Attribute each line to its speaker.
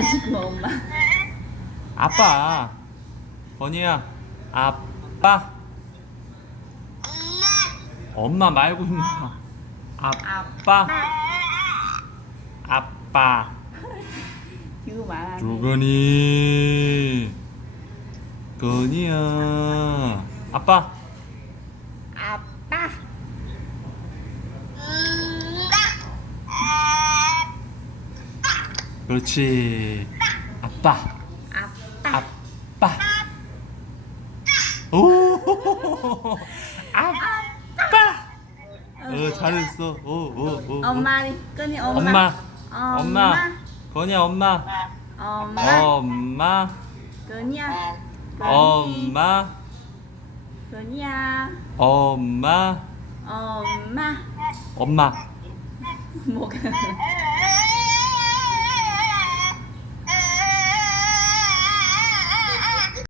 Speaker 1: 엄마시고 엄마.
Speaker 2: 아빠. 건이야. 아빠. 엄마 말고 임마. 아빠. 아빠.
Speaker 1: 이거 말하네.
Speaker 2: 조건이. 건이야. 아빠.
Speaker 1: 아빠.
Speaker 2: 그렇지. 아빠.
Speaker 1: 아빠.
Speaker 2: 아빠. 오. 아빠. 어 잘했어. 오 오 오.
Speaker 1: 엄마리. 끈이 엄마.
Speaker 2: 엄마.
Speaker 1: 엄마.
Speaker 2: 엄마. 건이야 엄마.
Speaker 1: 엄마.
Speaker 2: 엄마.
Speaker 1: 끈이야.
Speaker 2: 엄마.
Speaker 1: 끈이야.
Speaker 2: 엄마.
Speaker 1: 엄마.
Speaker 2: 엄마.
Speaker 1: 뭐가?